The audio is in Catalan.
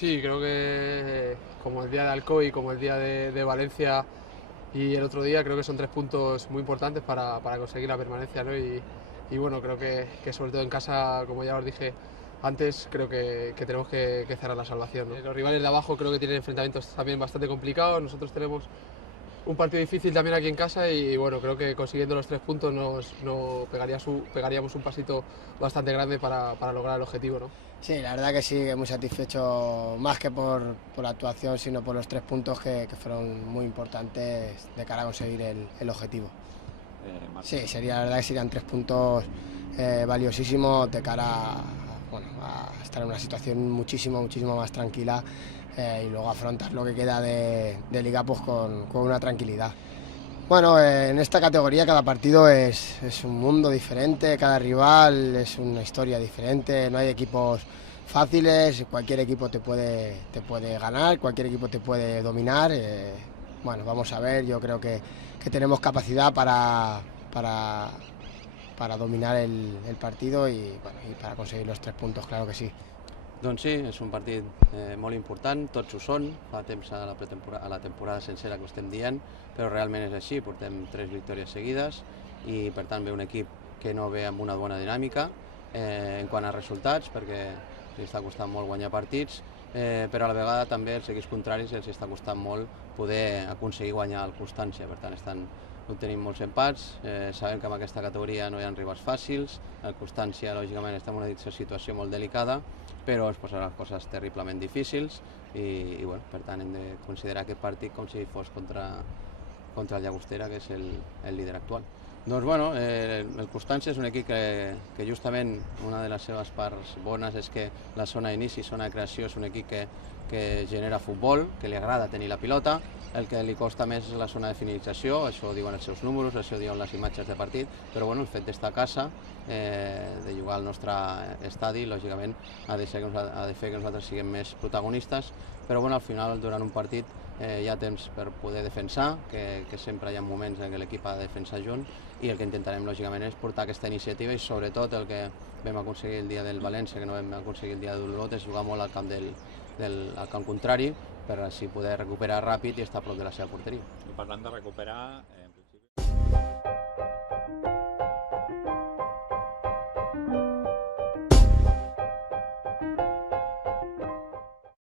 Sí, creo que como el día de Alcoy, como el día de Valencia y el otro día, creo que son 3 puntos muy importantes para conseguir la permanencia, ¿no? Y bueno, creo que sobre todo en casa, como ya os dije antes, creo que tenemos que cerrar la salvación, ¿no? Los rivales de abajo creo que tienen enfrentamientos también bastante complicados, nosotros tenemos un partido difícil también aquí en casa y bueno, creo que consiguiendo los 3 puntos pegaríamos un pasito bastante grande para lograr el objetivo, ¿no? Sí, la verdad que sí, que muy satisfecho más que por la actuación, sino por los 3 puntos que fueron muy importantes de cara a conseguir el objetivo. Sí, la verdad que serían 3 puntos valiosísimos de cara bueno, a estar en una situación muchísimo más tranquila y luego afrontar lo que queda de liga pues con una tranquilidad. Bueno, en esta categoría cada partido es un mundo diferente, cada rival es una historia diferente, no hay equipos fáciles, cualquier equipo te puede ganar, cualquier equipo te puede dominar. Bueno, vamos a ver, yo creo que tenemos capacidad para dominar el partido bueno, y para conseguir los 3 puntos, claro que sí. Doncs sí, és un partit molt important, tots ho són, fa temps a la temporada sencera que ho estem dient, però realment és així, portem 3 victòries seguides i per tant ve un equip que no ve amb una bona dinàmica en quant a resultats, perquè li està costant molt guanyar partits, però a la vegada també els equips contraris els està costant molt poder aconseguir guanyar el Constància, per tant estan obtenim molts empats, sabem que en aquesta categoria no hi ha rivals fàcils, el Constància lògicament està en una situació molt delicada, però ens posa les coses terriblement difícils i bueno, per tant hem de considerar aquest partit com si fos contra el Llagostera, que és el líder actual. Doncs bueno, el Constància és un equip que justament una de les seves parts bones és que la zona d'inici, zona de creació, és un equip que genera futbol, que li agrada tenir la pilota. El que li costa més és la zona de finalització, això ho diuen els seus números, això ho diuen les imatges de partit, però bueno, el fet d'estar a casa, de jugar al nostre estadi, lògicament ha de fer que nosaltres siguem més protagonistes, però bueno, al final durant un partit hi ha temps per poder defensar, que sempre hi ha moments en què l'equip ha de defensar junt, i el que intentarem lògicament és portar aquesta iniciativa i sobretot el que vam aconseguir el dia del València, que no vam aconseguir el dia de l'Olot, és jugar molt al camp al camp contrari per així poder recuperar ràpid i estar a prop de la seva porteria. I parlant de recuperar,